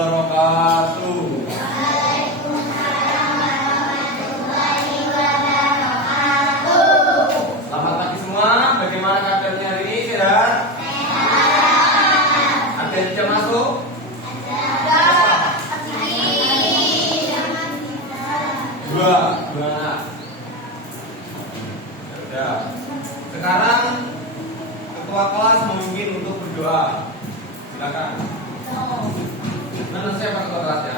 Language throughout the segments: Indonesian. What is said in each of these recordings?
wabarakatuh. Selamat pagi semua. Bagaimana kabarnya hari ini? Sehat? Ada yang bisa masuk? Dua anak. Ya. Sekarang ketua kelas memimpin untuk berdoa. Silakan. Mana siapa ketua kelasnya?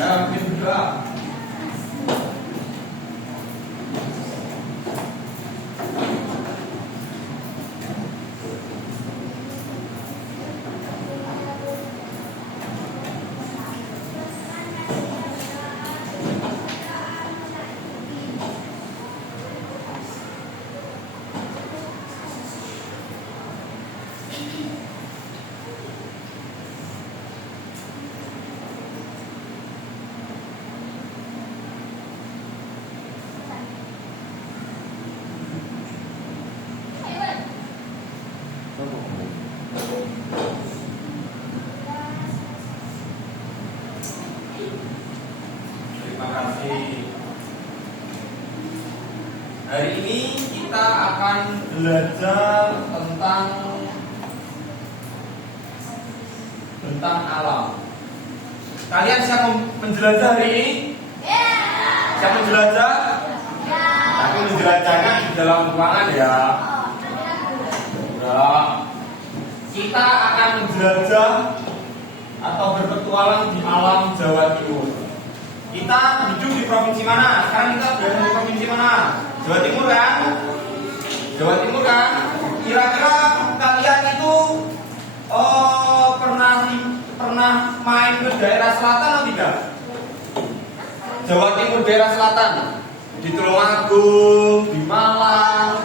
Ya, memimpin berdoa. Terima kasih. Hari ini kita akan belajar tentang alam. Kalian siap menjelajah hari ini? Siap menjelajah? Tapi menjelajahnya di dalam ruangan ya. Kita akan menjelajah atau berpetualang di alam Jawa Timur. Kita hidup di provinsi mana? Sekarang kita berada di provinsi mana? Jawa Timur kan? Jawa Timur kan? Kira-kira kalian itu pernah main ke daerah selatan atau tidak? Jawa Timur daerah selatan, di Tulungagung, di Malang,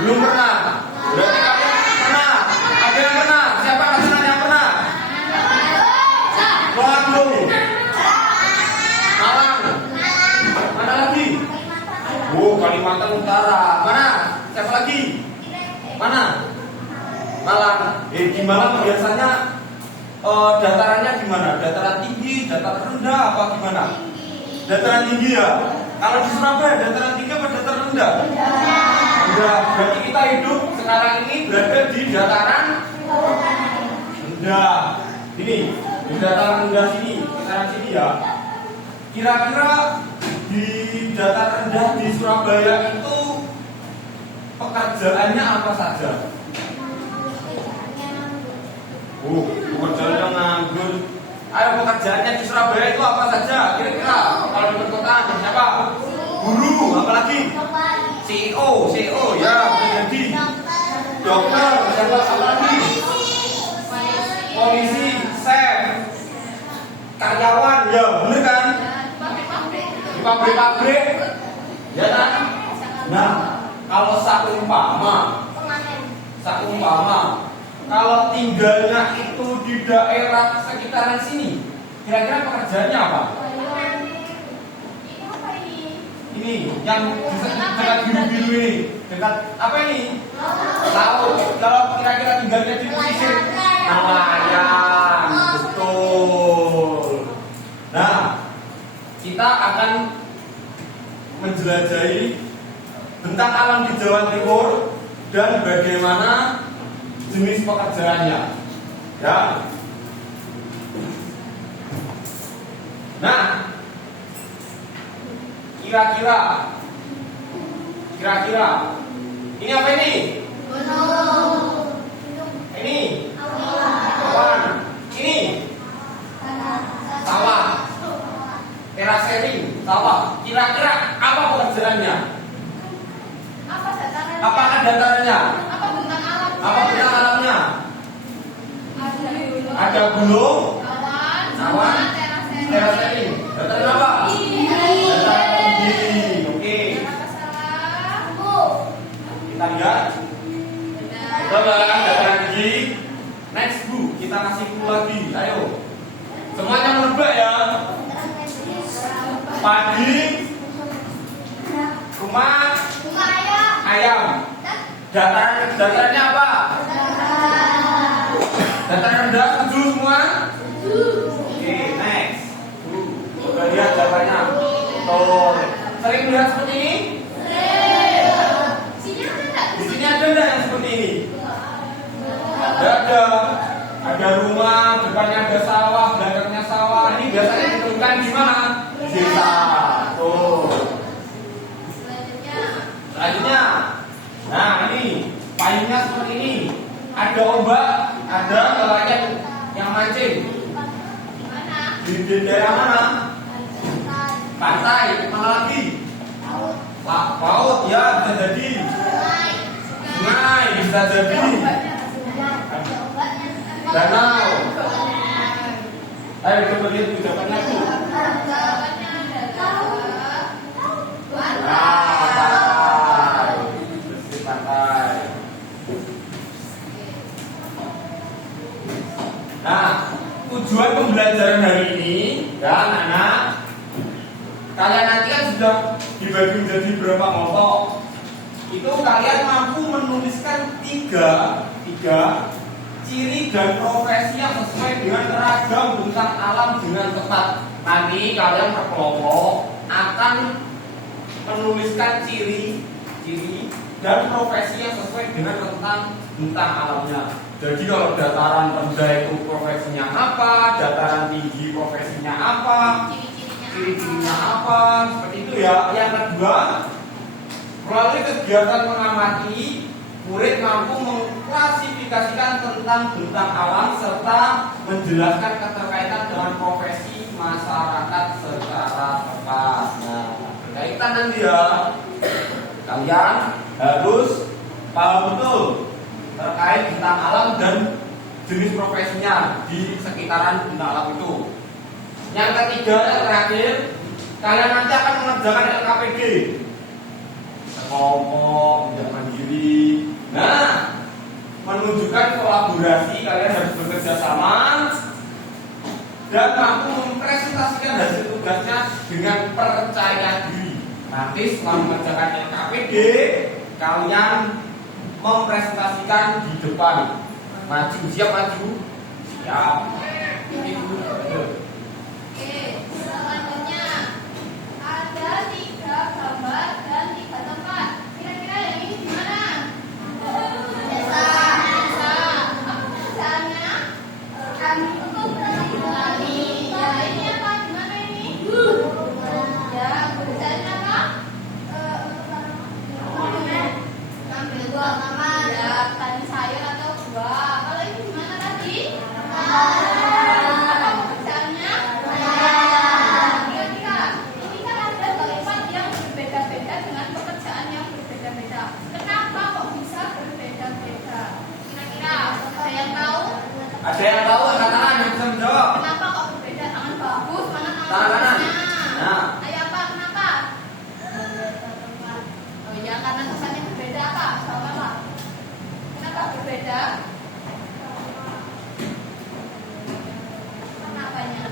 belum pernah. Berarti kalian pernah? Ada yang pernah? Siapa kalian yang pernah? Tulungagung, Malang, mana lagi? Kalimantan Utara. Mana? Siapa lagi? Mana? Malang. Di Malang biasanya datarannya gimana? Dataran tinggi, dataran rendah, apa gimana? Dataran tinggi ya. Kalau di Surabaya dataran tinggi apa dataran rendah? Rendah. Berarti kita hidup sekarang ini berada di dataran rendah. Ini di dataran rendah sini, dataran sini ya. Kira-kira di dataran rendah di Surabaya itu pekerjaannya apa saja? Pekerjaannya nganggur. Ayo, pekerjaannya di Surabaya itu apa saja? Kira-kira kalau di perkotaan siapa? Guru, apa lagi? CEO ya, jadi dokter, siapa lagi? Polisi, chef, karyawan, ya bener kan? Di pabrik-pabrik, ya kan? Nah, kalau seumpama kalau tinggalnya itu di daerah sekitaran sini, kira-kira pekerjaannya apa? Ini yang dekat biru-biru ini, dekat apa ini? Laut. Kalau kira-kira tinggalnya di pesisir, nelayan, betul. Nah, kita akan menjelajahi tentang alam di Jawa Timur dan bagaimana jenis pekerjaannya, ya. Nah, kira-kira ini apa ini? Gunung. Ini awan. Ini sawah. Terasering sawah. Kira-kira apa pekerjaannya? Apakah datarannya? Apa bintang alamnya? Ada gunung, awan, terasering. Dataran apa? Dataran tinggi. Oke. Kita lihat. Betul kan? Dataran tinggi. Next Bu, kita kasih clue lagi. Ayo. Semuanya menebak ya. Padi, rumah, ayam. Datarannya apa? Dataran rendah, setuju semua? biasanya ditemukan di mana? Desa. Tuh. Selanjutnya, nah ini payungnya seperti ini. Ada ombak, ada nelayan yang mancing. Di daerah mana? Pantai. Mana lagi? Laut ya, bisa jadi. Sungai bisa jadi. Danau. Ayo coba lihat ucapannya tuh. Pantai. Bersih pantai. Nah, tujuan pembelajaran hari ini, ya anak-anak, kalian nanti kan sudah dibagi menjadi berapa kelompok. Itu kalian mampu menuliskan tiga ciri dan profesi yang sesuai dengan ragam bentang alam dengan tepat. Nanti kalian per kelompok akan menuliskan ciri dan profesi yang sesuai dengan tentang bentang alamnya. Jadi kalau dataran rendah itu profesinya apa, dataran tinggi profesinya apa, ciri-cirinya apa, seperti itu ya. Yang kedua, melalui kegiatan mengamati, murid mampu mengklasifikasikan tentang bentang alam serta menjelaskan keterkaitan dengan profesi masyarakat secara tepat. Nah, berkaitan nanti ya, kalian harus paham betul terkait bentang alam dan jenis profesinya di sekitaran bentang alam itu. Yang ketiga, yang terakhir, kalian nanti akan mengerjakan LKPD. Kelompok, tidak mandiri. Nah, menunjukkan kolaborasi, kalian harus bekerja sama dan mampu mempresentasikan hasil tugasnya dengan percaya diri. Nanti setelah mengerjakan LKPD, kalian mempresentasikan di depan. Maju, siap maju? Siap. Ini dulu. Oke, selanjutnya ada 3 gambar dan 3 tempat. Kira-kira yang ini di mana? Desa. Apa pekerjaannya? Kami untuk menangani. Ya, ini apa? Di mana ini? Ya, pekerjaannya apa? Ngambil buah taman. Ya, tani sayur atau buah. Kalau ini di mana tadi? Apa pekerjaannya? Kira-kira ini kan ada kalimat yang berbeda-beda dengan pekerjaan yang berbeda-beda. Kenapa kok bisa berbeda-beda? Kira-kira ada yang tahu? Ada yang tahu? Angkat tangan yang bisa menjawab. Kenapa kok berbeda? Tangan bagus, mana tangan Tangan kanan. bagusnya? Nah. Ayo apa? Kenapa? Oh iya, karena kesannya berbeda apa? Jawab apa? Kenapa berbeda? Kenapanya?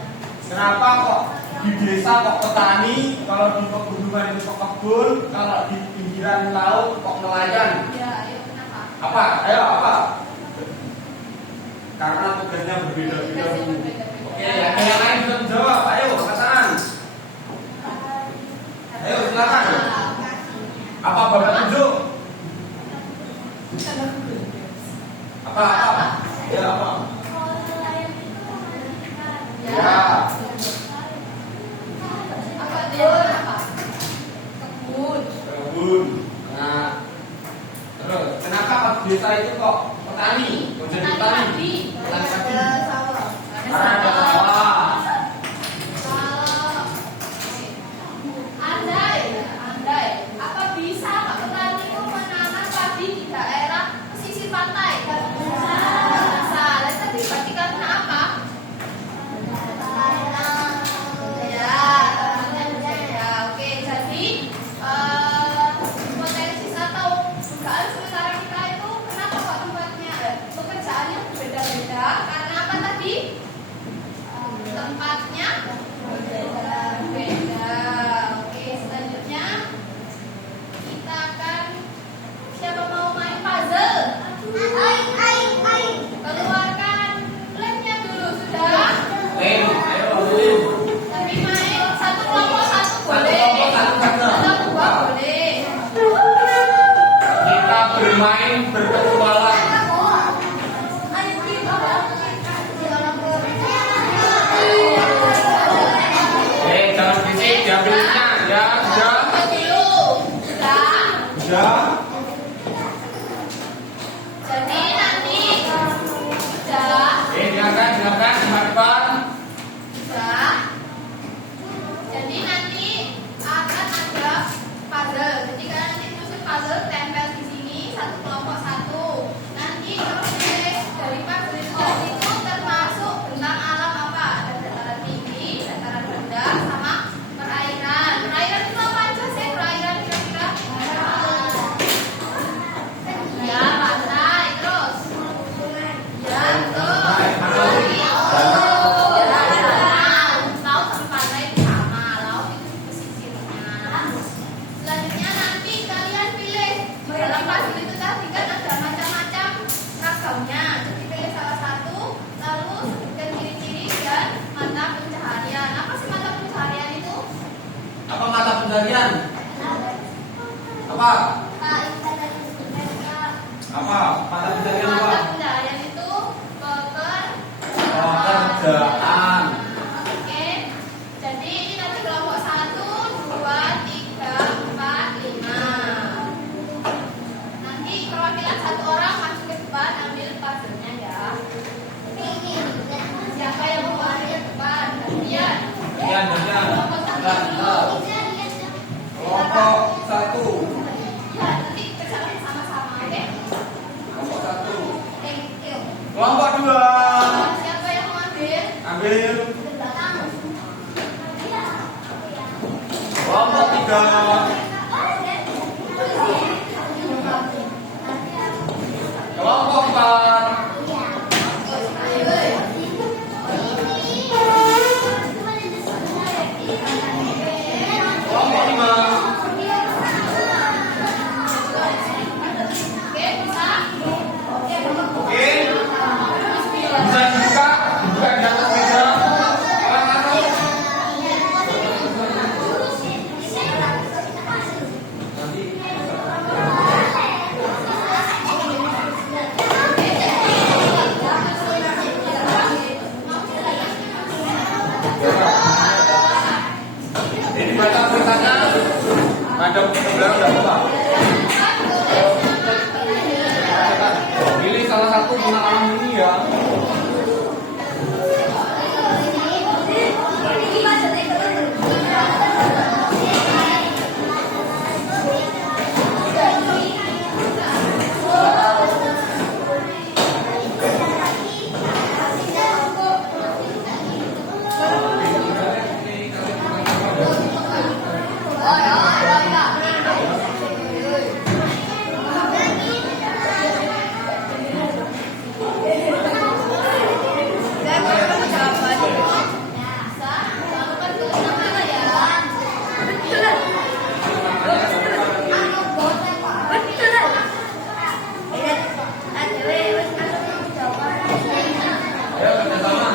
Kenapa kok di desa kok petani, kalau di pegunungan itu kok kebun, kalau di pinggiran laut kok nelayan? Ya, ayo kenapa? Apa? Ayo apa? Karena tugasnya berbeda-beda. Tugasnya Bu. berbeda-beda. Oke, yang lain bisa menjawab. Ayo, pasangan. Ayo, silakan. Apa Bapak tunjuk? Apa? Ya, apa? Ya. Apa dia? Apa? Kebun. Kebun. Nah, terus kenapa pas desa itu kok petani? Kok jadi petani? Petani padi. Karena ada sawah. Andai, apa bisa Pak petani itu menanam padi di daerah pesisir pantai? Bisa. Lalu tadi berarti karena apa? Ya, ya, oke. Jadi potensi atau dugaan sementara kita itu kenapa kok tempatnya pekerjaannya berbeda-beda? Karena apa tadi? Tempatnya berbeda. Oke, selanjutnya kita akan siapa mau main puzzle? Keluarkan labnya dulu sudah. Ayo. Tapi main satu kelompok satu boleh. Satu kelompok satu. Atau dua boleh. Kita bermain berpetualang. Ayo kita. pencarian. Apa? Apa? Mata pencarian apa? Mata pencarian itu Pekerjaan. Oke. Jadi ini nanti kelompok 1, 2, 3, 4, 5. Nanti perwakilan satu orang maju ke depan ambil puzzle-nya ya. Siapa yang mau maju ke depan? Gantian. Kelompok 1. Kelompok 1. Ya, nanti kerjakan sama-sama, oke? Kelompok 1. Thank you. Kelompok 2. Siapa yang mau ambil? Ambil. Kelompok 3. Kelompok 4. Kelompok 5. Oke, bisa? Oke. Bisa dibuka di atas meja. Orang masuk. Nanti. Ini baca tulisannya. Madam sebelah udah apa? Pilih salah satu pengalaman ini ya. Ayo kerjasama.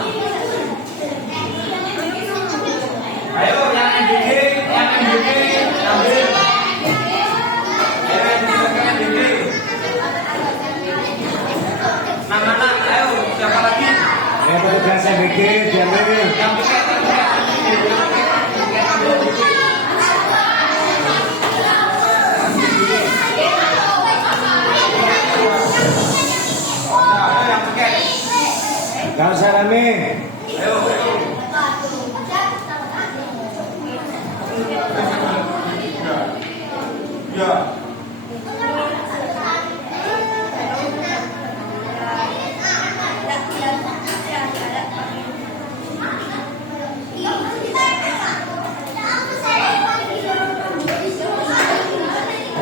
Ayo yang MBG, ambil. Ayo yang diserahkan MBG. Mana? Ayo siapa lagi? Ayo petugas MBG diambil. Yang piket, Ayo yang piket. Kau salami. Ayo. Ya.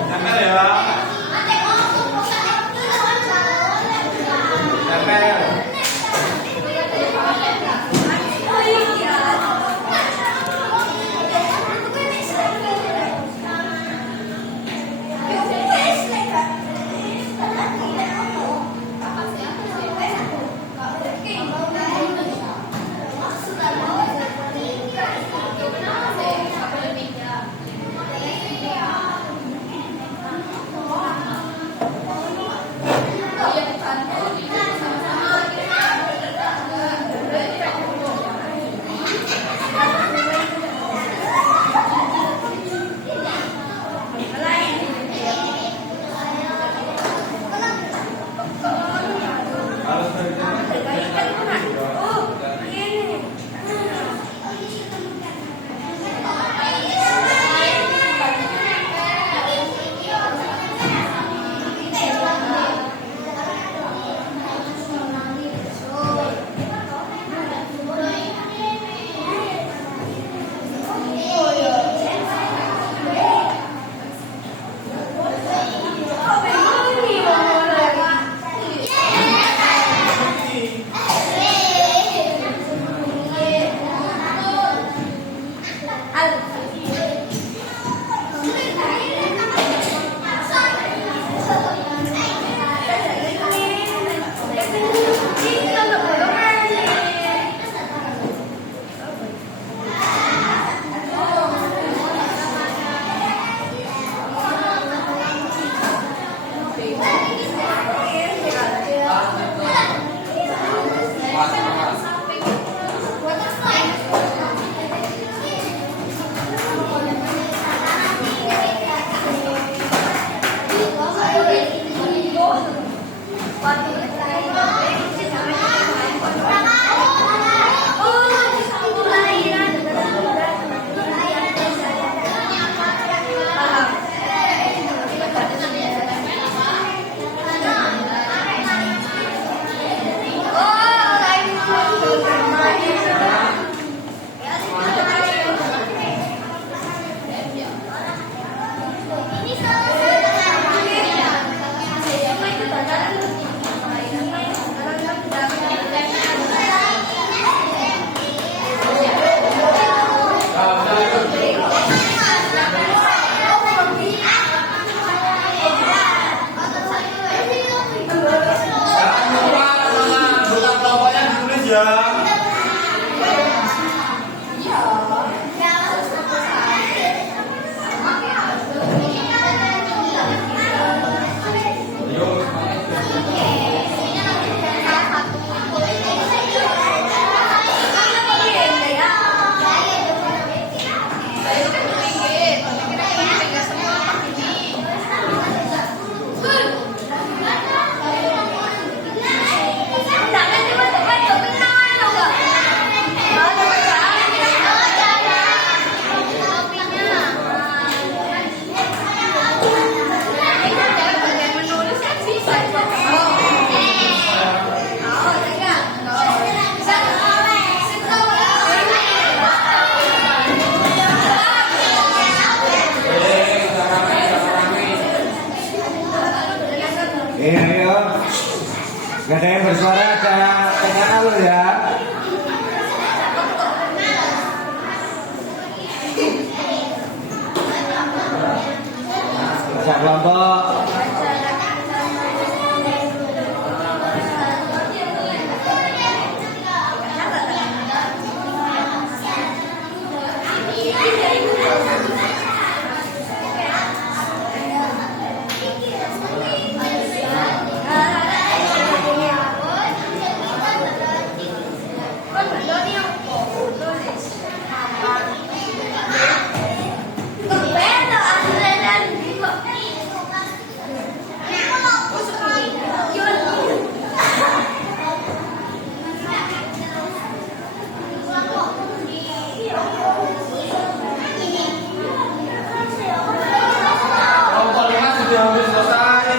Tempel ya. Tempel. Baca kelompok. Kelompok 5 sudah hampir selesai.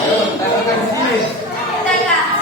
Ayo, tempelkan di sini. Ayo, tempel sama.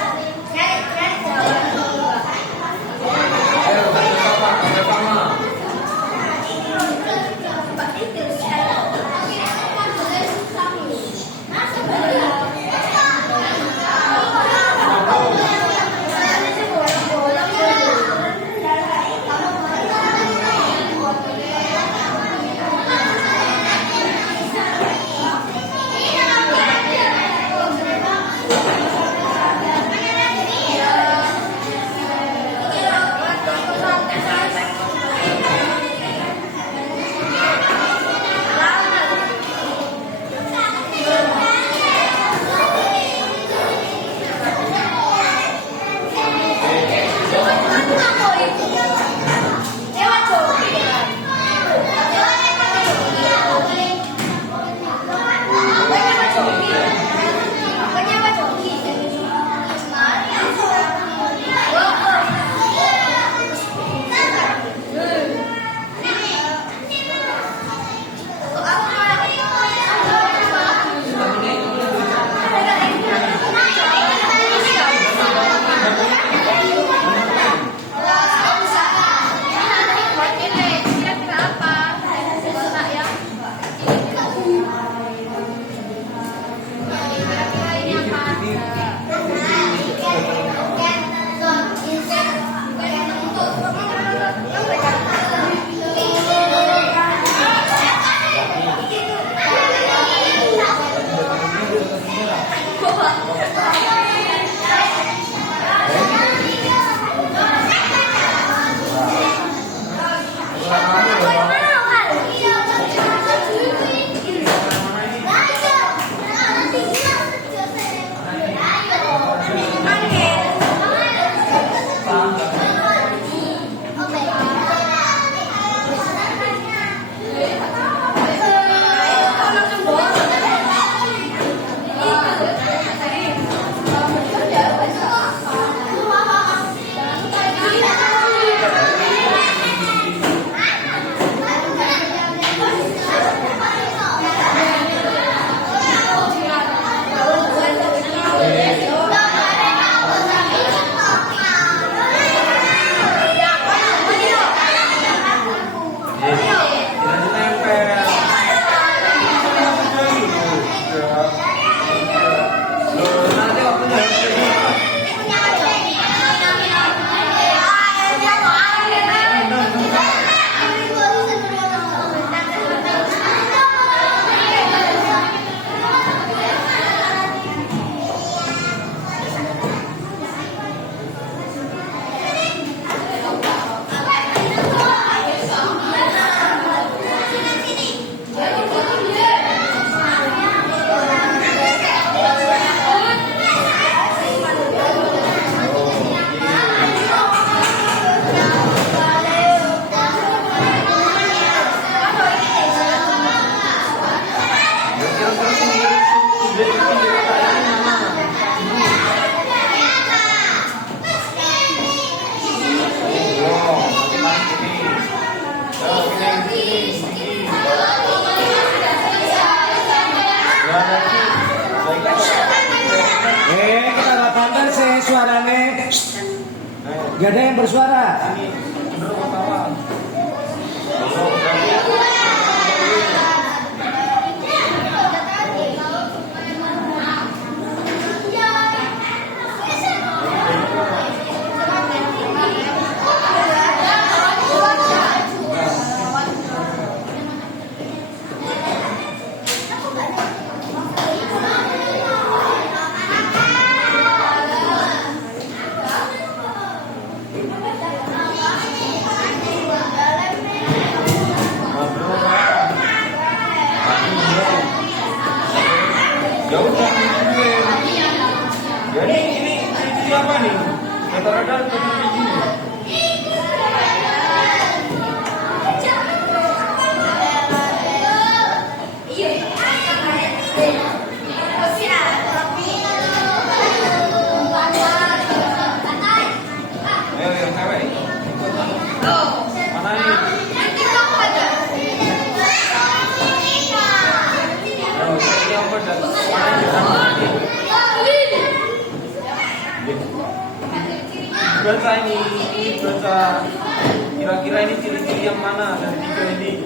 Gak ada yang bersuara. Datar-datar seperti gini. Ayo yang cewek. Mana ini? Ini apa dan mana ini? Baca ini baca kira-kira ini ciri-ciri yang mana dari tiga ini?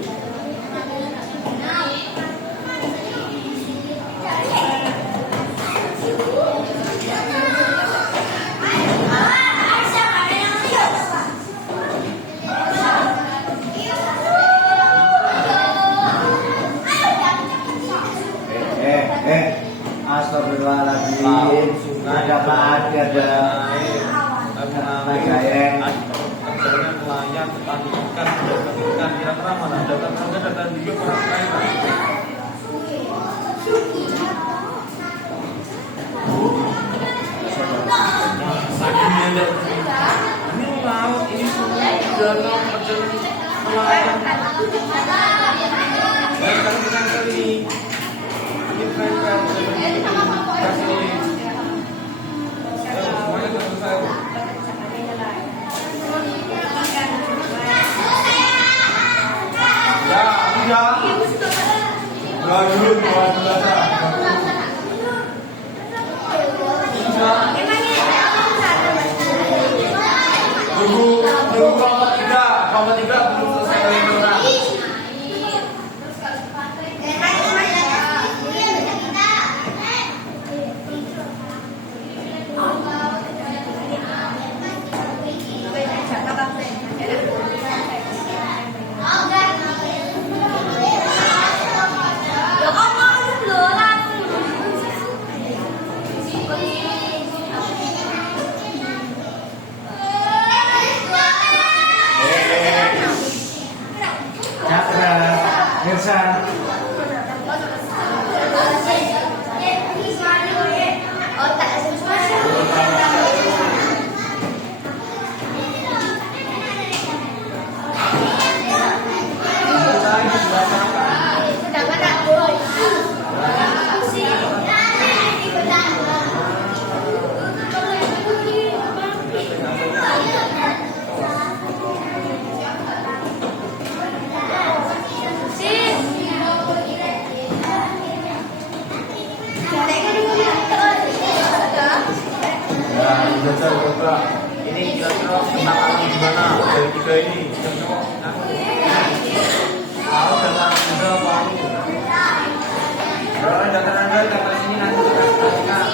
Astagfirullahaladzim. Ada apa ada? Nelayan, petani ikan, kira-kira mana? Data juga orang kaya. Ini laut, ini sungai, danau, nelayan. Sekarang kita kali ini semuanya selesai. Ya, udah. Udah dulu, Tunggu kelompok tiga belum selesai oleh orang. Cakra, Mirsa. Ini kira-kira tentang gimana dari tiga ini? Tahu data anda apa ini? Kalau data anda datang sini nanti kita tanyakan.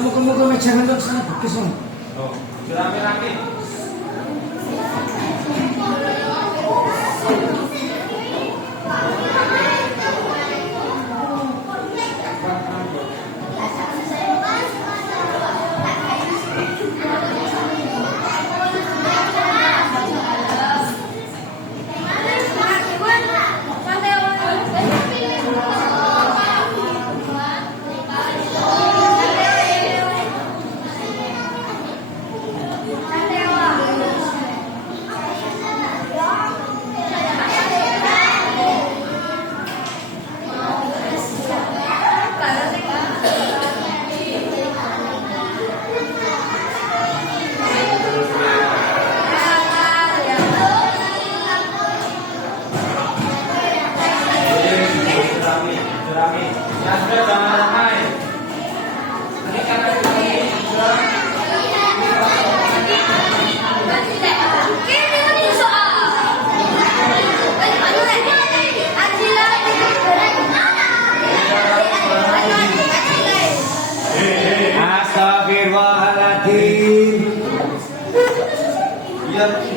Muka-muka jangan dong sana bagus dong. Oh, rame-rame.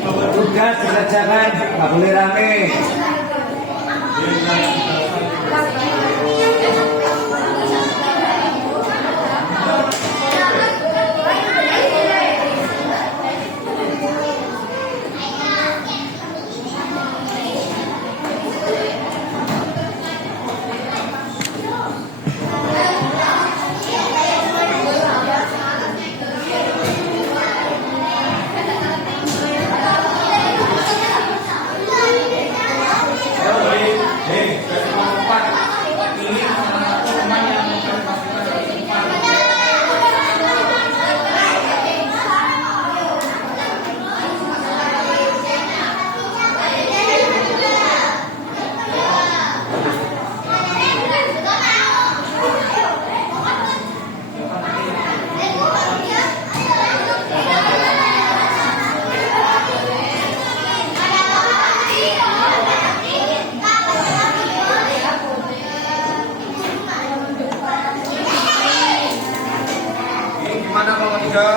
Tugas dikerjakan, nggak boleh rame. Gimana kalau tiga?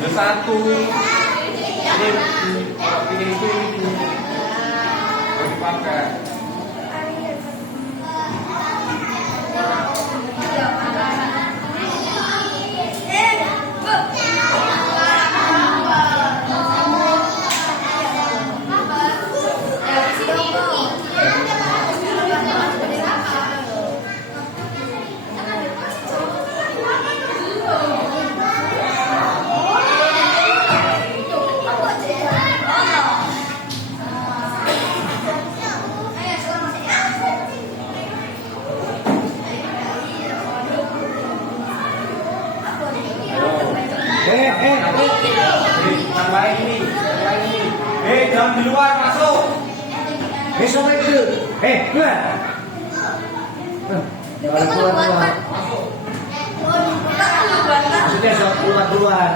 Ada satu. Ini itu dipakai. Yang lain ini. Jangan di luar, masuk. Besok itu. Keluar. Keluar. Sudah keluar.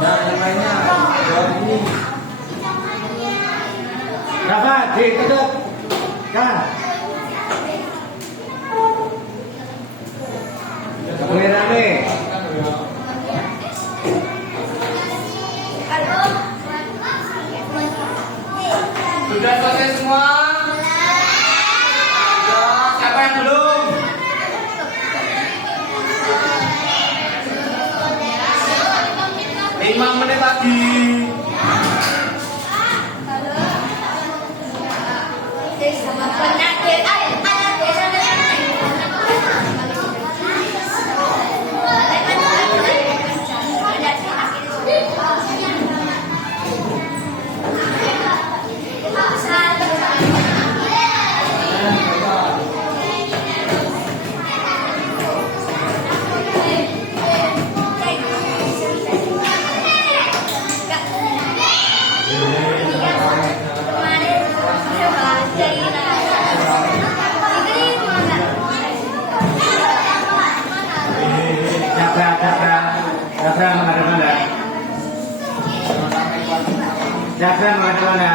Nah, yang lainnya. Jawab ini. Rafa, ditutup. Kan. Boleh rame. Sudah selesai semua? Sudah. Siapa yang belum? Lima menit lagi. Jaksa menghadap Anda. Jaksa menghadap Anda.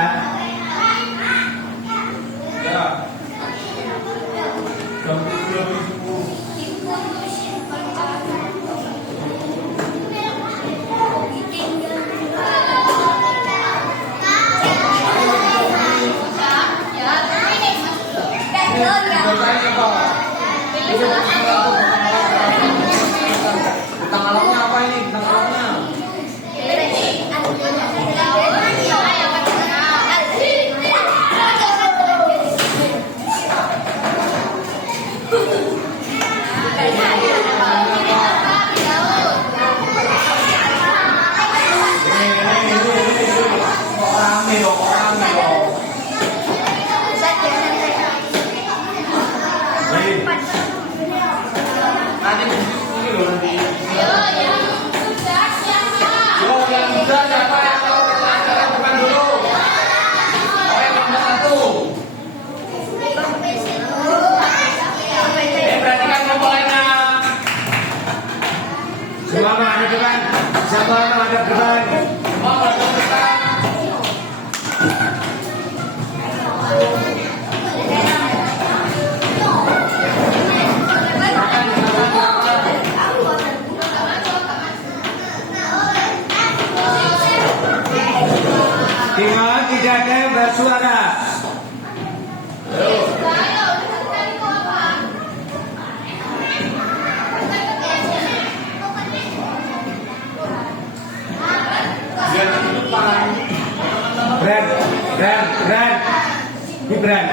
Ya. Bintang alamnya apa ini? Bintang alamnya. Rame dong. Nanti ini loh nanti. Siapa yang ada geran? Semua pada depan. Ingat tidak ada yang bersuara. Biar di depan. Brand. Ini brand.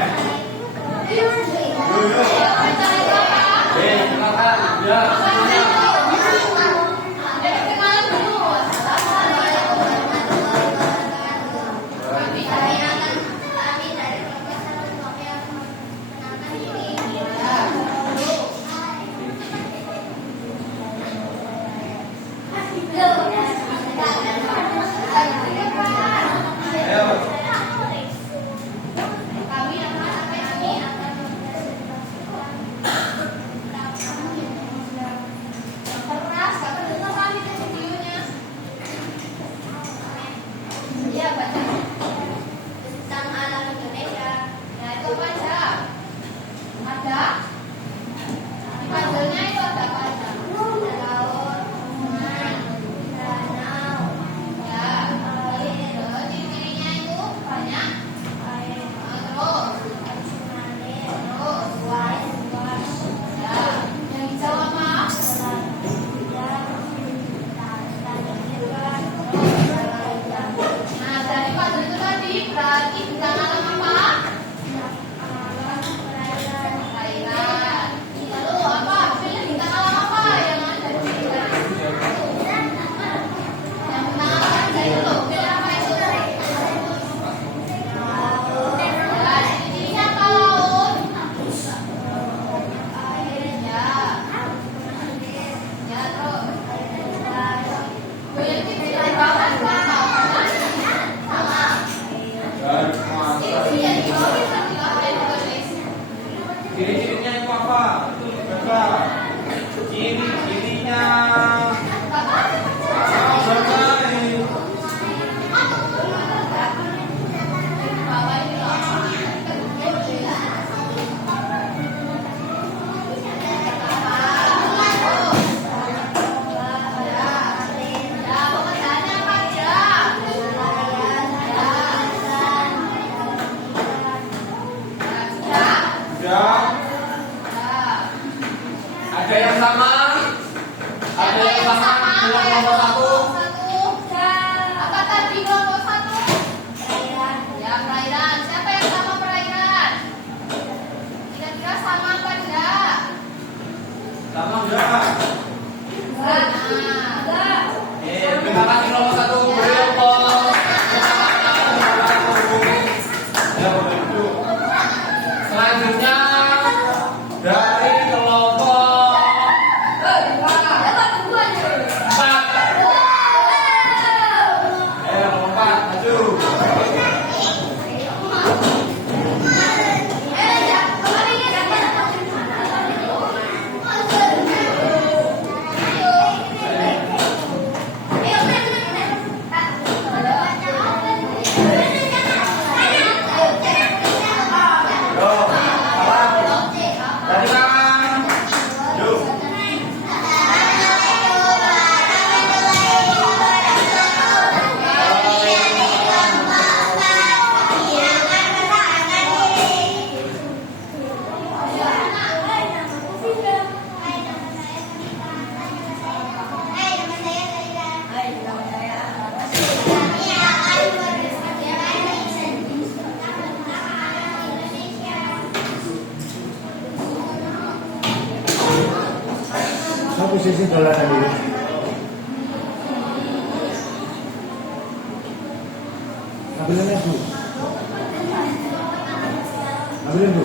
Silakan. Ya. Ayo. Iya, baca. Tentang alam Indonesia. Nah, itu apa aja? Ada. Di puzzle-nya itu ada apa aja? Ada laut, sungai, danau, ya, air. Terus ciri-cirinya itu banyak. Air. Terus. Terus. Ya. Yang hijau apa? Nah, dari puzzle itu tadi berarti bintang alam apa? Perairan. Lalu apa? Pilih bintang alam apa yang ada di yang bintang alam ada itu loh. Pilih apa itu? Ya, ciri-cirinya apa laut? Ya. Ya, terus. Boleh ciri-ciri bawah apa? Sama. Dan masa. Ciri-cirinya itu apa? Itu juga. Ciri-cirinya. Bermain. Sudah. Ada yang sama? Ada yang sama dengan nomor satu? Apa tadi nomor satu? Ya, perairan. Siapa yang sama perairan? Kira-kira sama apa enggak? Sama enggak? Enggak. Terima kasih nomor satu. Beliau kok. Ya, boleh duduk. Selanjutnya dari kelompok 4. Ayo, kelompok 4, maju. Yo, salam. Dari kanan. Yuk. Saya posisi bola tadi. Ambilnya Bu. Ambilin Bu.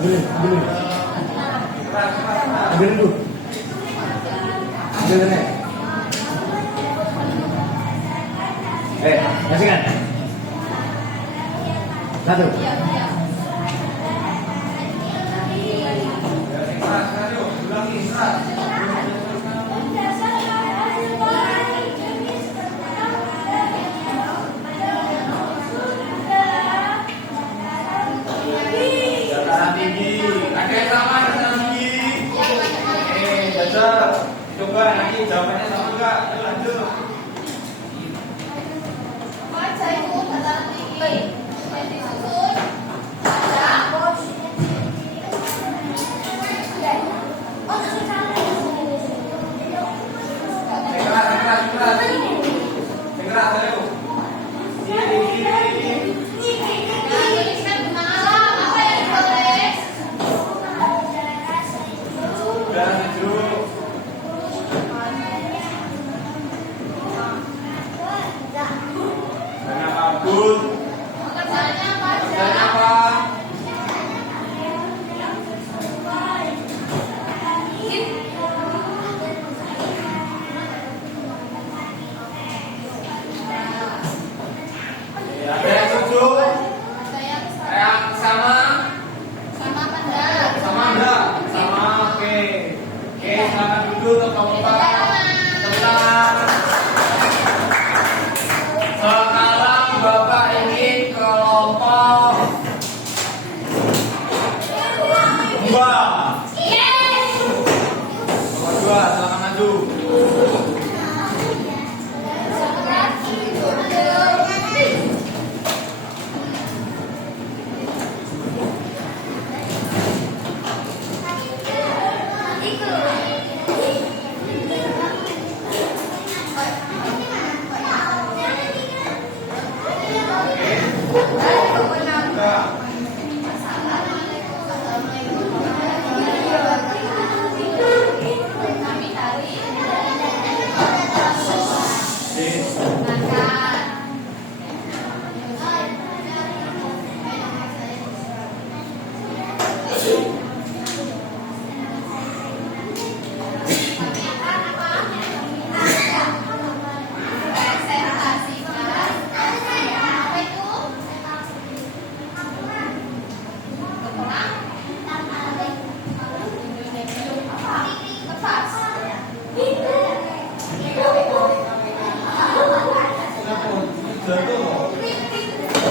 Ambilin. Ambilin Bu. Ambilin ya. Kasihkan. Satu. Ya, sing keras, Dataran tinggi. Ada yang sama dataran tinggi? Baca. Coba nanti jawabannya sama enggak? Ayo lanjut. Kaca itu dataran tinggi. Yang disusun ada Keras, ayo. tuliskan bentang alam. Apa yang ditulis? Udara sejuk. Warna kabut. Pekerjaannya apa Kerjaan aja? apa? Ya, ada yang sejuk. Ada yang Yang sama. sama apa enggak? Sama enggak? Sama, oke. Oke, silakan duduk untuk kelompok. Tenang. Sekarang Bapak ingin kelompok dua. Kelompok dua, silakan maju. Enggak. Kami dari makan. Kami akan presentasikan apa itu? Berperang? Kertas. Jatuh loh.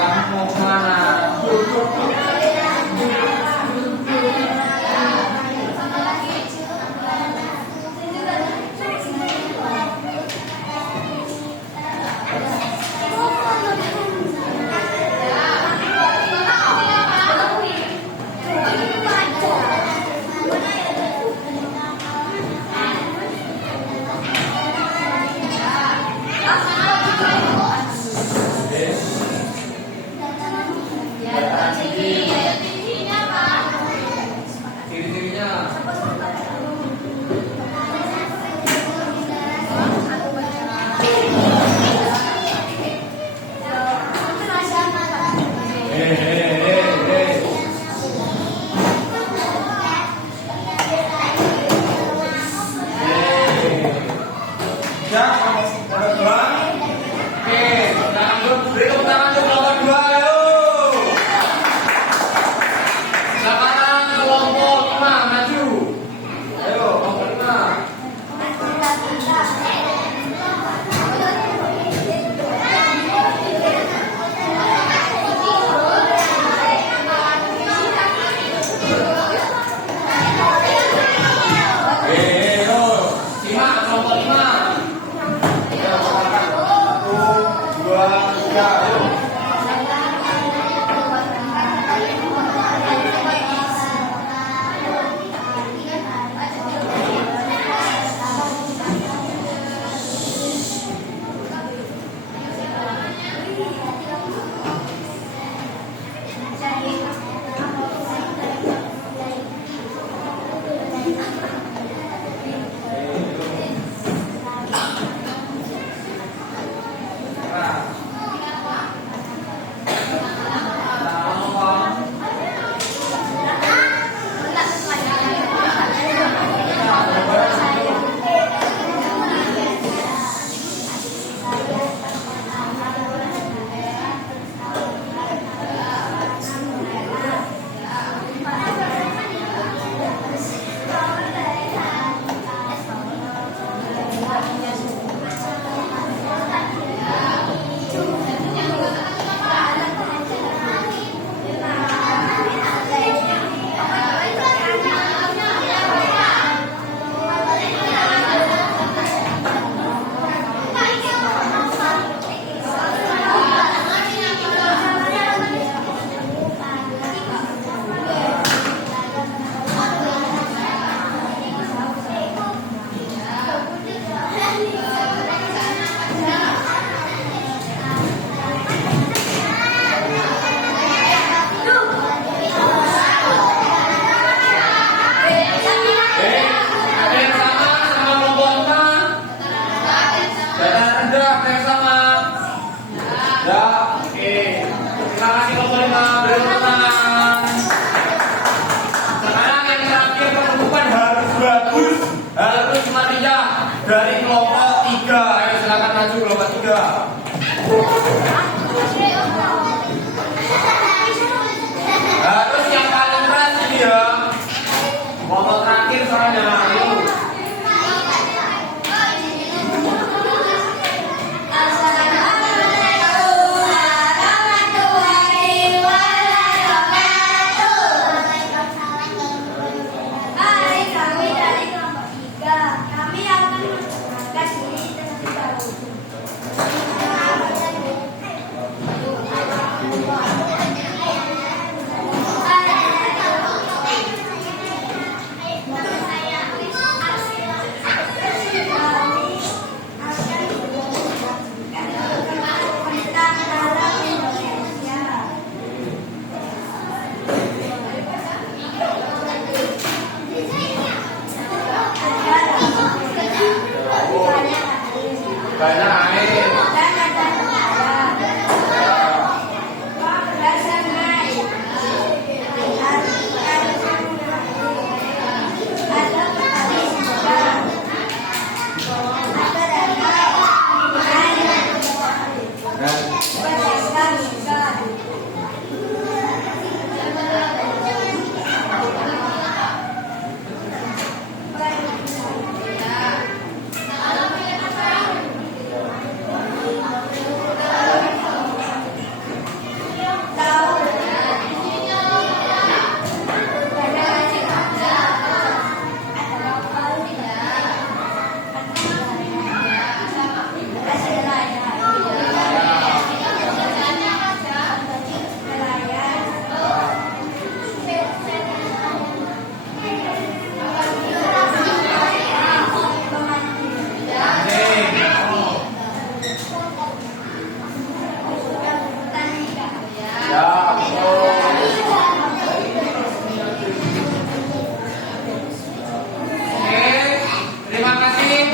Kamu mau kemana? Sama lagi. dari kelompok 3. Ayo silakan maju kelompok 3. Nah, terus yang paling keras ini ya. Kelompok terakhir soalnya. Ayo. Hai, kami dari kelompok 3. Kami akan memperkenalkan diri terlebih dahulu. Banyak air. Terima kasih.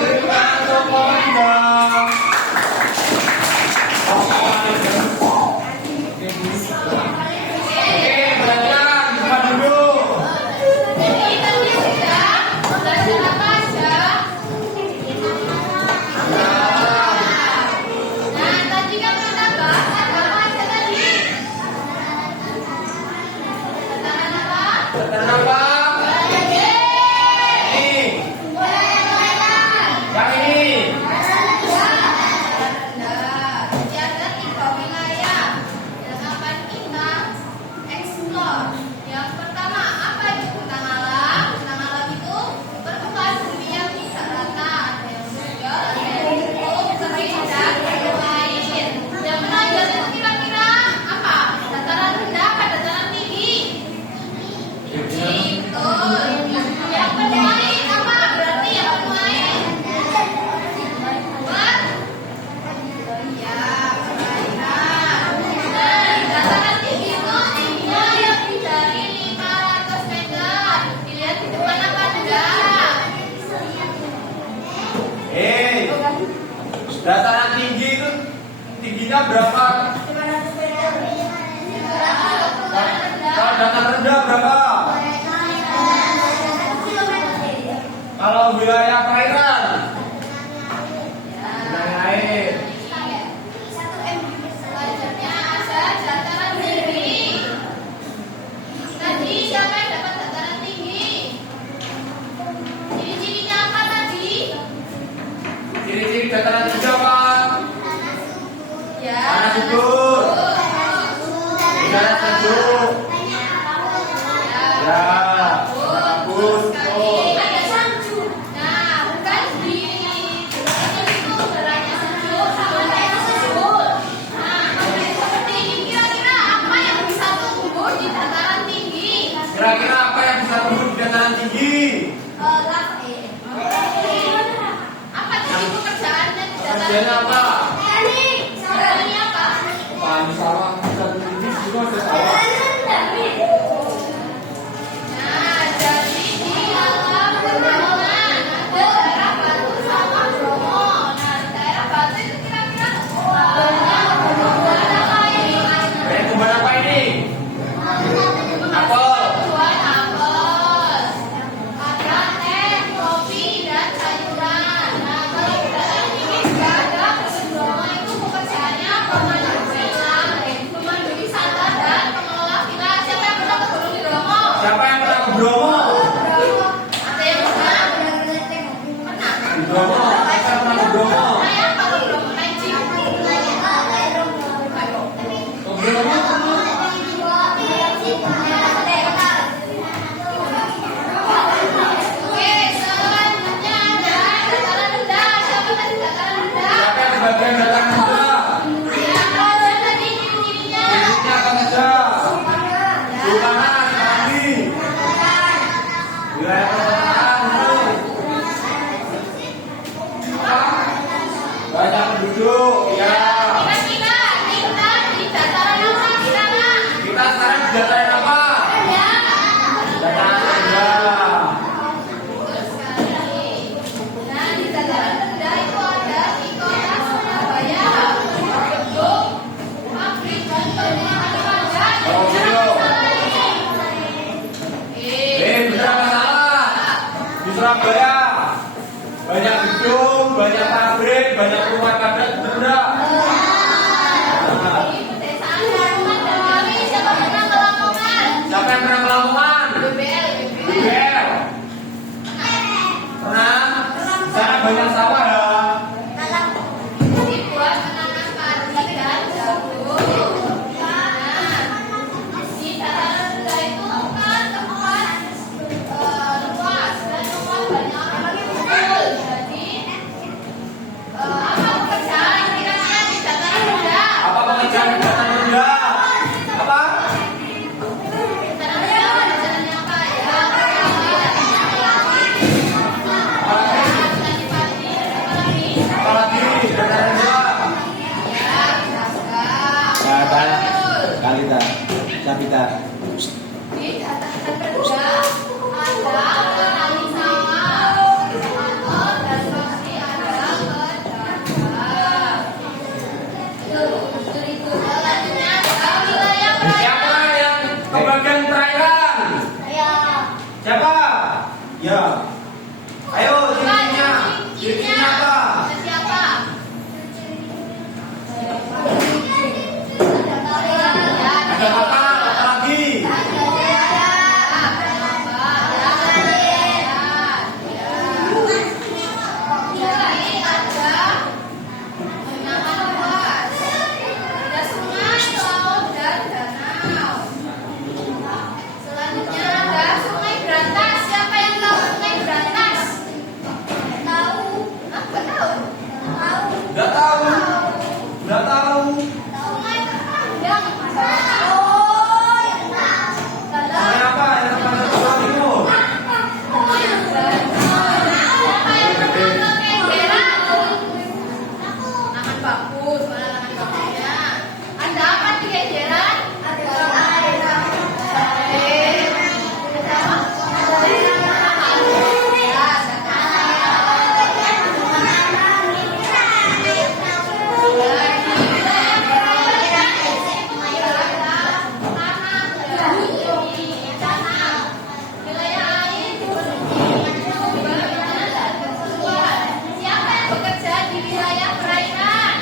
Kenapa? Yang ini. Ada 3 wilayah yang akan kita eksplor. Yang pertama, apa itu bentang alam? Bentang alam itu permukaan bumi yang bisa rata, ada yang menonjol, ada yang ditutup, kering, dan yang lain. Yang menonjol itu kira-kira apa? Dataran rendah atau dataran tinggi? Betul. Yang penuh air apa? Berarti yang penuh air. Ber? Ya, perairan. Nah, dataran tinggi itu tingginya lebih dari 500 meter. Dilihat di depan apa enggak? Dataran tinggi itu tingginya berapa? 500 meter. Dataran rendah. Kalau dataran rendah berapa? Kalau wilayah perairan, wilayah air. Selanjutnya ada dataran tinggi. Tadi siapa yang dapat dataran tinggi? Ciri-cirinya apa tadi? Ciri-ciri dataran tinggi apa? Ya. Tanah subur. Udara sejuk. Ya, bagus. Ada salju. Nah, bukan di itu udaranya sejuk, sampahnya sejuk. Nah, seperti ini kira-kira apa yang bisa tumbuh di dataran tinggi? Kira-kira apa yang bisa tumbuh di dataran tinggi? Apa tadi pekerjaannya di dataran Kerjanya tinggi? apa? Petani apa? Petani sawah bisa tinggi juga ada sawah. Nah, jadi di dalam pegunungan ada daerah Batu sama Bromo. Nah, di daerah Batu itu kira-kira banyak tumbuhan apa ini? Tumbuhan apa ini? Apel. Tumbuhan apel. Ada teh, kopi, dan sayuran. Nah, Bromo. Siapa yang pernah ke Bromo? Saya kalau belum naik jeep. Ayo. Ke Bromo. Oke, selanjutnya ada dataran rendah. Siapa tadi dataran rendah? Siapa yang kebagian dataran rendah? Ya, ada tadi ciri-cirinya. Cirinya apa saja? Sultanan, Kami. Wilayah perkotaan. Banyak penduduk, ya. Kira-kira kita di dataran apa sekarang? Kita sekarang di dataran apa? Ya. Dataran rendah. Betul sekali. Nah, di dataran rendah itu ada di kota Surabaya. Gedung, pabrik, dan perumahan padat. Oh, gitu. Benar apa salah? Di Surabaya banyak gedung, banyak pabrik, banyak rumah padat, benar enggak? Di pedesaan Lamongan dan Bali, siapa pernah ke Lamongan? Siapa yang pernah ke Lamongan? BBL. BBL. Pernah? Di sana banyak sawah ya. Dibuat menanam padi dan jagung. Nah, di dataran rendah itu kan tempat luas dan tempat banyak orang berkumpul. Jadi, apa pekerjaan kira-kira di dataran rendah? Apa pekerjaan di dataran rendah? Apa? Dataran rendah pekerjaannya apa ya? Petani padi, apalagi? Apalagi di dataran rendah? Ya, dagang. Kata Betul. Kalita, Sabita. Di dataran rendah ada petani sawah, dan pasti ada pedagang. Itu. Selanjutnya ada wilayah Siapa perairan. yang kebagian perairan? Siapa? Ya. Ayo, cirinya. Cirinya apa? Siapa? Ada apa? Apa lagi? Selanjutnya ada Sungai Berantas. Siapa yang tahu Sungai Berantas? Tahu. Apa tahu? Udah tahu. Udah tahu. Sungai terpanjang. Sungai apa? Yang terpanjang di Jawa Timur. Lahan bagus, mana lahan bagusnya? Ada apa di Kenjeran? Ada air. Siapa yang bekerja di wilayah perairan?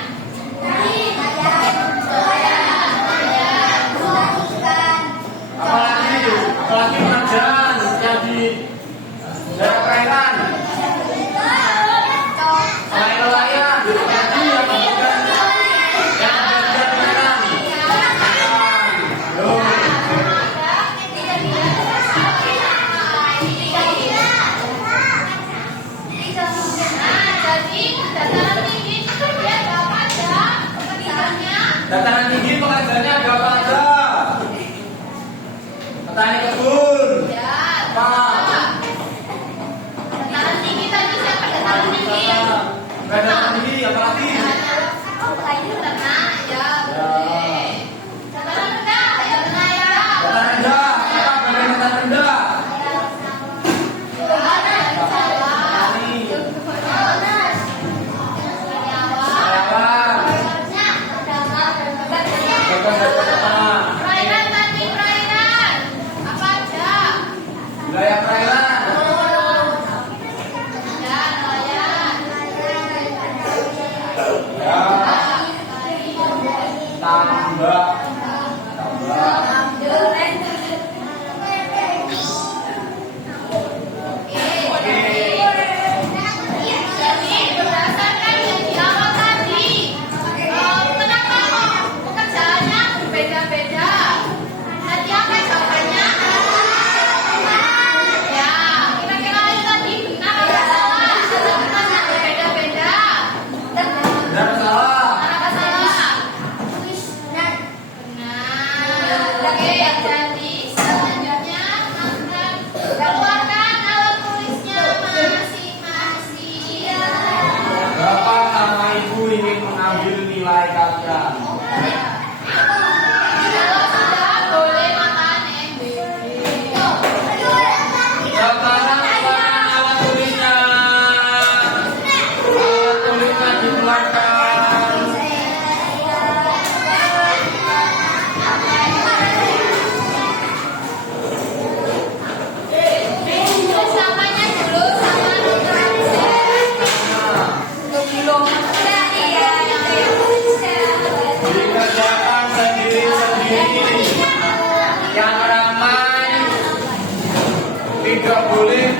Apalagi pekerjaan yang di daerah perairan. Selain nelayan, jadi yang kebagian perairan. Loh. Dataran tinggi itu dia apa aja pekerjaannya? Dataran tinggi pekerjaannya ada apa aja? Petani kebun. Ya, Apa? dataran tinggi tadi siapa dataran tinggi? Dataran tinggi apalagi? Ternak, ya boleh. Dataran rendah, ya nelayan. Dataran rendah. Apa bagian dataran rendah? Petani. Karyawan. Pekerjaan. Perairan tadi perairan. Apa aja? Wilayah perairan. Ya, nelayan. nilai kalian. Kalau sudah boleh makan MBB. Sekarang keluarkan alat tulisnya. Alat tulisnya dikeluarkan. Samanya dulu sama belum. Dikerjakan sendiri-sendiri. Yang ramai tidak boleh.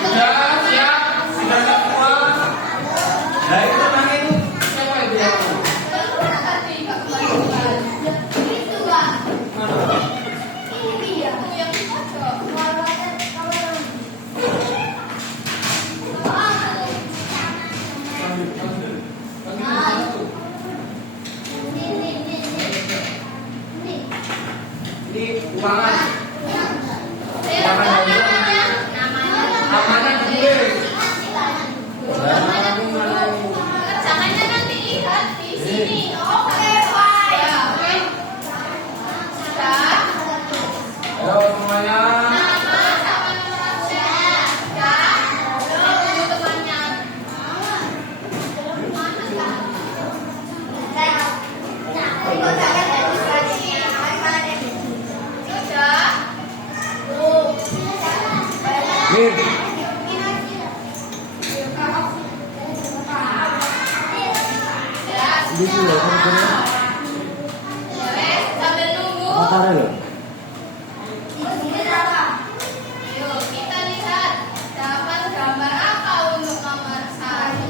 Sudah siap? Sudah semua? Nah itu namanya itu siapa itu ya? Mana? Ini uangan. Amanah boleh. Jangannya nanti lihat di sini. Oke, Pak. Ya, oke. Sudah. Ayo semuanya. Nama sama nomor absen. Sudah. Belum temannya. Sudah. Mir, di sini ya, Wes, sambil nunggu. Matahari loh. Yuk, kita lihat dapat gambar apa untuk nomor 1.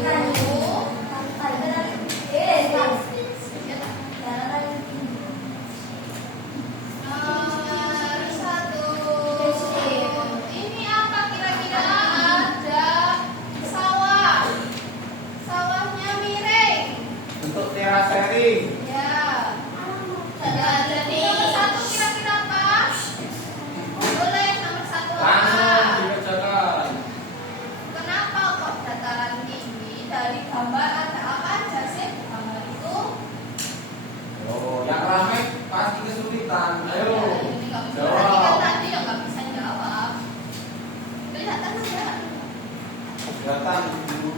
Nomor 1. Ini apa kira-kira? Ada sawah. Sawahnya miring. Untuk teras sharing. Ya. Nah, jadi nomor 1 kira-kira apa? Boleh nomor 1 Langsung apa? dikerjakan. Kenapa kok dataran tinggi? Dari gambar ada apa aja sih di gambar itu? Oh, yang ramai pasti kesulitan. Ayo. Ini nggak bisa. Jawab. Kan tadi yang nggak bisa jawab. Kelihatan aja. Kelihatan dulu.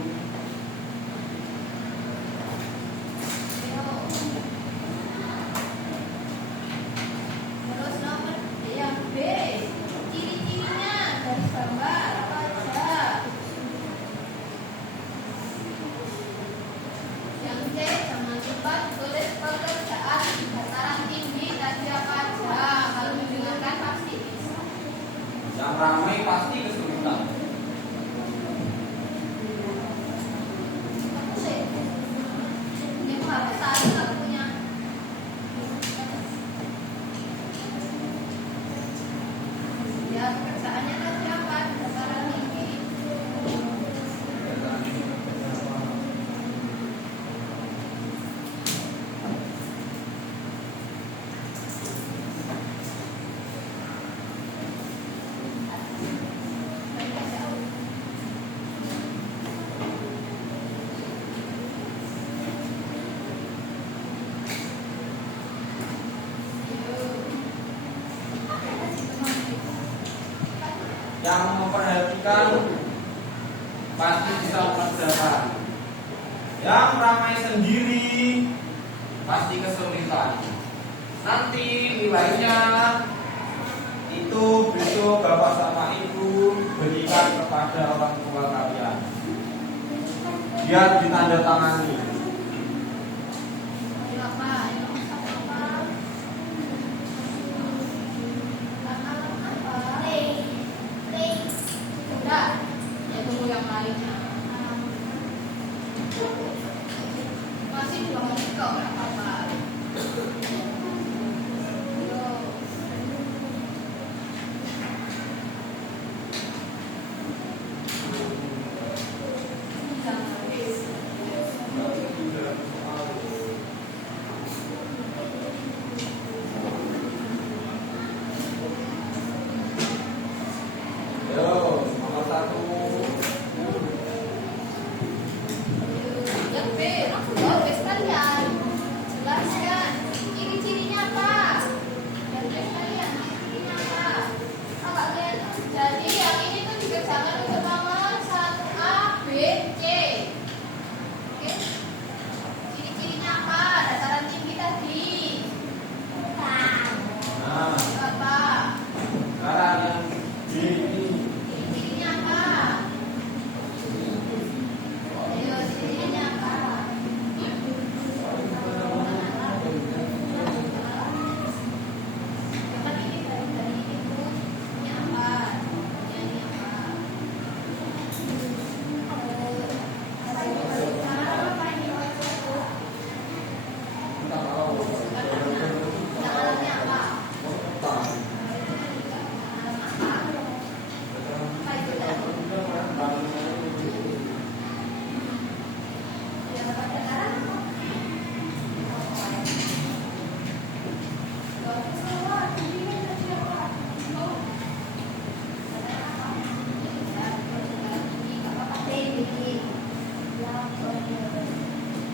Terus nomor yang B, ciri-cirinya dari gambar apa aja? Yang C, jangan lupa tulis pekerjaan di dataran tinggi tadi apa aja. Kalau membingungkan pasti bisa. Yang ramai pasti kesulitan. Ini harus saling nggak punya. Ya, pekerjaannya tadi apa? Di dataran tinggi. Yang memperhatikan pasti bisa mengerjakan. Yang ramai sendiri pasti kesulitan. Nanti nilainya itu besok bapak sama ibu berikan kepada orang tua kalian. Biar ditandatangani. sebaliknya. Masih 2 menit kok, nggak apa-apa. Yo, nomor 1. Yang B, langsung jawab B sekalian. Jelaskan ciri-cirinya apa? Yang B sekalian, ciri-cirinya apa? Kakak lihat. Jadi yang ini tuh dikerjakan untuk nomor 1A, B, C. Oke? Ciri-cirinya apa? Dataran tinggi tadi. Nah, Apa? sekarang yang B ini. Ciri-cirinya apa? Ayo, ciri-cirinya apa? Kan ini dari ini tuh ini apa? Ini apa? Alatnya apa? Apa itu dah? Yang dapat sekarang?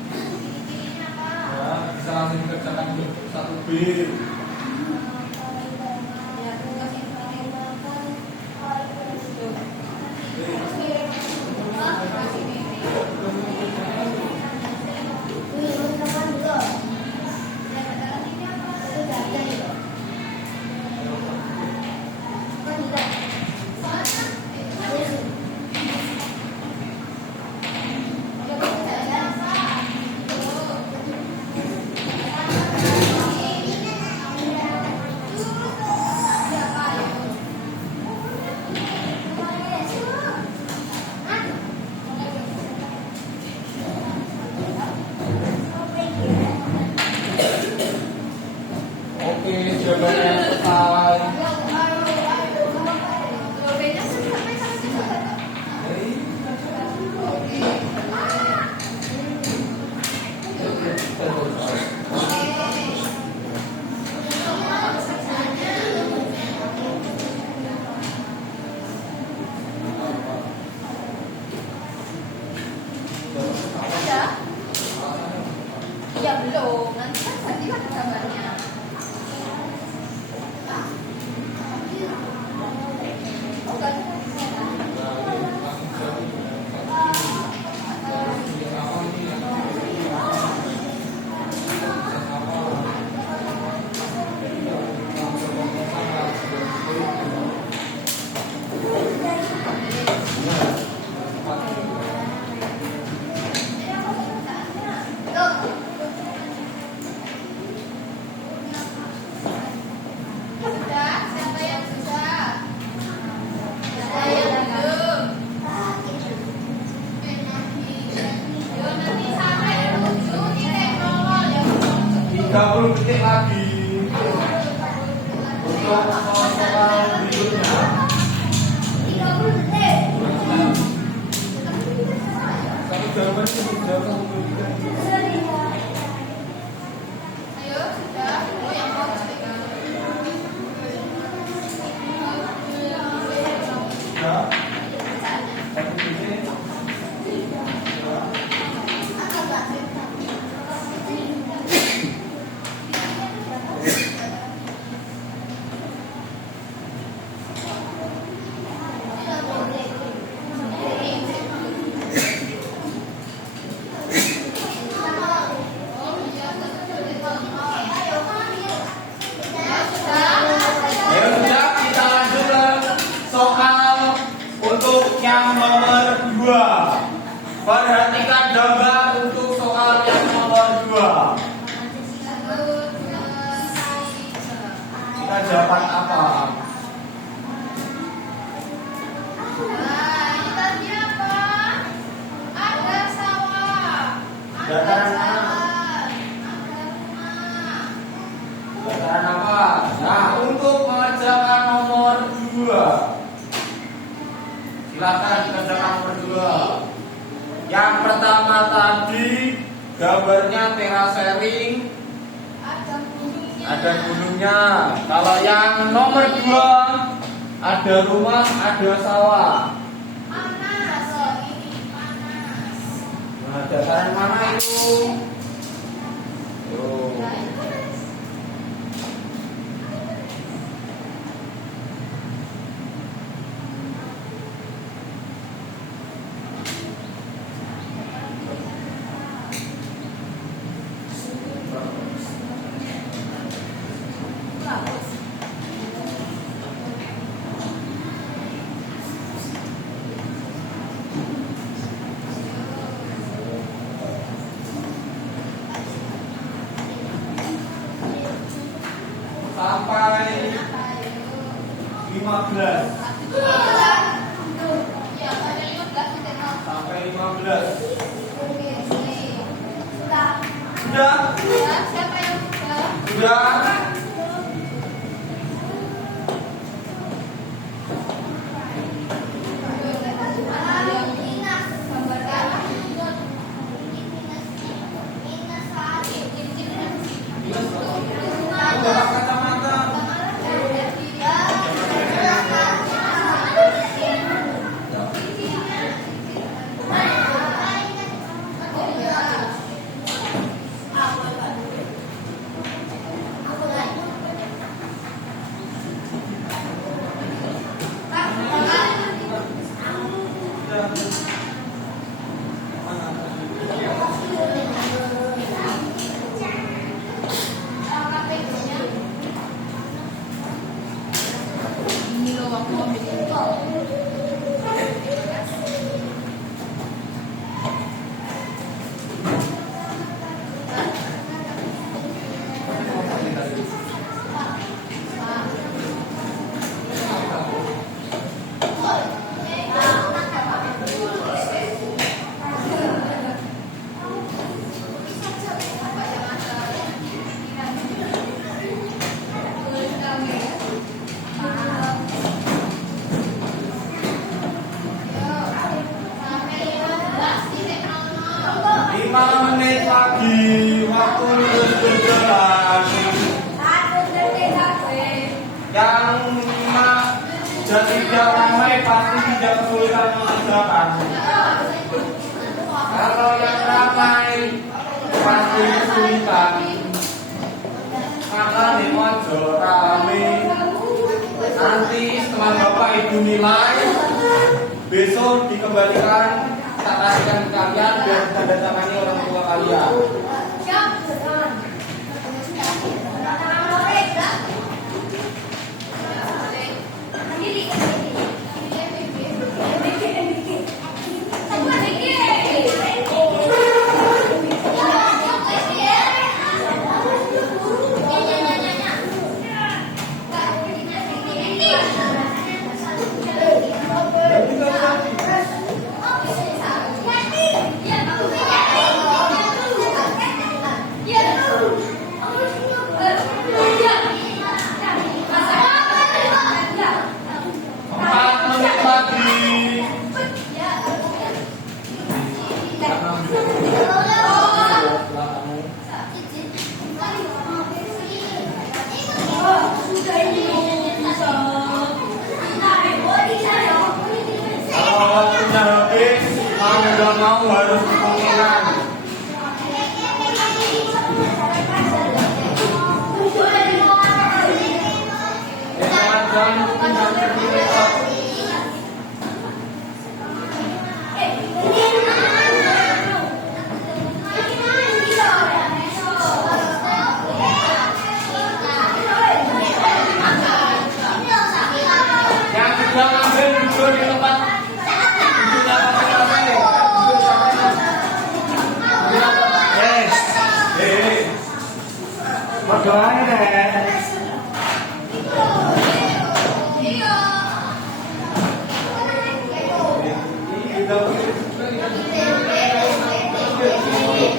Ciri-cirinya apa? Ya, bisa langsung dikerjakan untuk 1B. Ya, aku kasih makan. Oke, jawabannya selesai. Ya belum, nanti kan tadi kan gambarnya. Oh, enggak Sudah, siapa yang susah? Siapa yang belum? Yo, nanti sampai 7 titik nol ya. 30 detik lagi untuk soal berikutnya. 30 detik. Satu jawaban itu jawaban untuk Ayo, sudah. Oh, yang mau pegang. ya. Satu detik. Ya sudah, kita lanjut ke soal untuk yang nomor 2. Perhatikan gambar untuk soal yang nomor 2. Kita dapat apa? Nah, ini tadi apa? Dataran mana? Dataran apa? Nah, untuk mengerjakan nomor 2, silakan dikerjakan nomor 2. Yang pertama tadi gambarnya terasering, ada gunungnya. Kalau yang nomor 2 ada rumah, ada sawah. Nah, dataran mana itu? Tuh. Sampai 15. Sampai 15. Sudah? Siapa yang Sudah? Bawa kacamata. Menit lagi, waktu terus berjalan. Yang tidak ramai pasti tidak kesulitan mengerjakan. Kalau yang ramai pasti kesulitan. Maka dimojo rame. Nanti setelah Bapak Ibu nilai, besok dikembalikan, tak kasihkan ke kalian biar tanda tangani orang tua kalian. Mau harus dikontrolkan. Yang sudah ngambil duduk di tempat duduknya masing-masing. Berdoain deh. Ini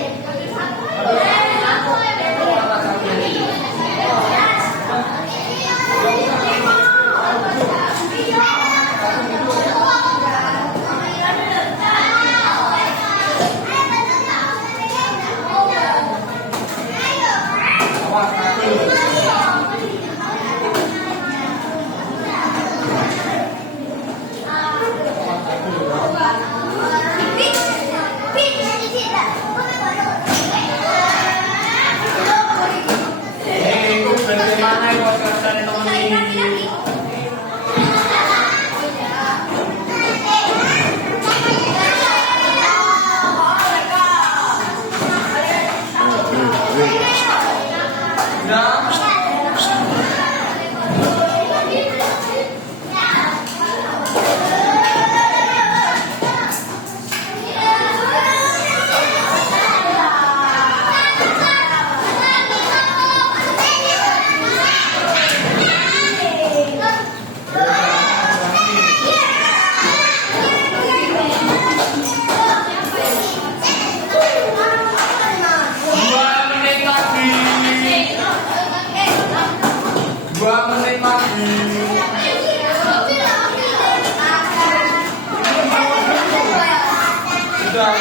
sudah.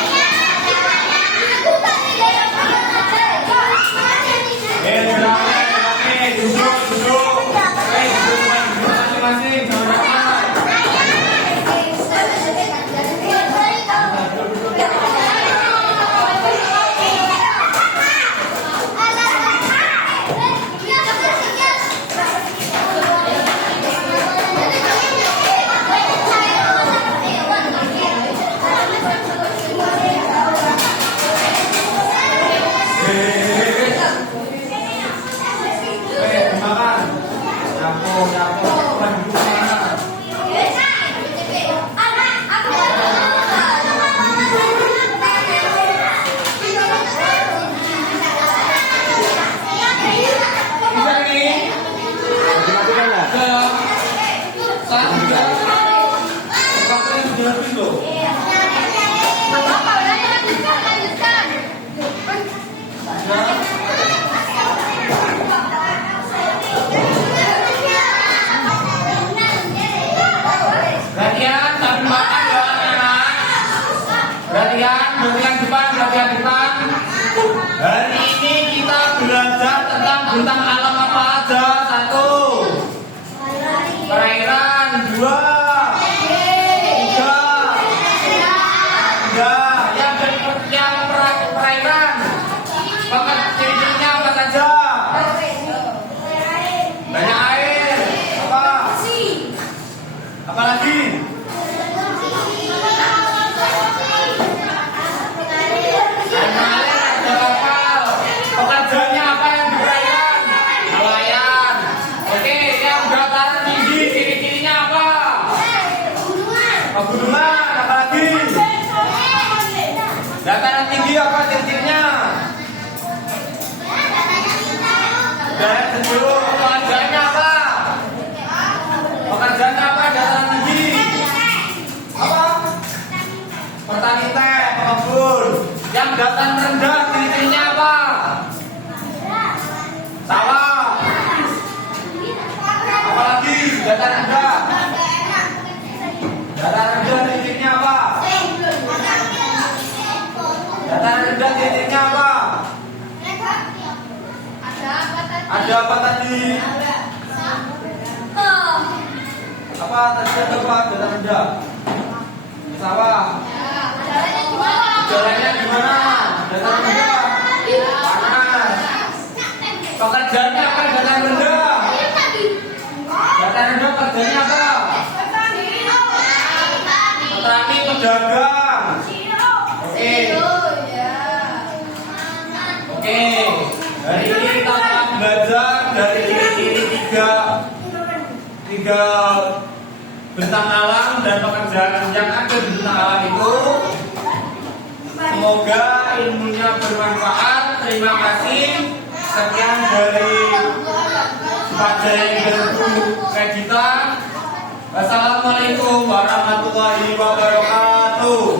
Duduk. Duduk masing-masing. Jangan ramai. Makan. Nyapu. Bukan duduk sana. Bisa nih. Mati-matikan lah. Saat juga. Waktunya sudah habis loh. Perhatian, sambil makan ya anak-anak. Perhatian depan. Hari ini kita belajar tentang bentang alam apa aja. 1. Perairan. 2. 3. Yang perairan. Ciri-cirinya apa saja? Banyak air. Apa lagi? Ada kapal. Pekerjaannya apa yang di perairan? Nelayan. Oke, yang dataran tinggi, ciri-cirinya apa? Pegunungan. Apa lagi? Dataran tinggi apa ciri-cirinya? Udara sejuk. Pekerjaannya apa? Pekerjaannya apa? Dataran tinggi. Apa? Petani teh, pekebun. Yang dataran rendah, ciri-cirinya apa? Sawah. Apalagi dataran rendah. Dataran rendah ciri-cirinya apa? Dataran rendah ciri-cirinya apa? Ada apa tadi? Apa tadi ada apa? Dataran rendah. Sawah. Jalannya gimana? Dataran rendah. Panas. Pekerjaannya apa? Dataran rendah. Dataran rendah kerjanya apa? Petani, pedagang. Oke. Hari ini kita akan belajar dari ciri-ciri tiga bentang alam dan pekerjaan yang ada di bentang alam itu. Semoga ilmunya bermanfaat. Terima kasih. Sekian dari Pajai Guru Kajita. Wassalamualaikum warahmatullahi wabarakatuh.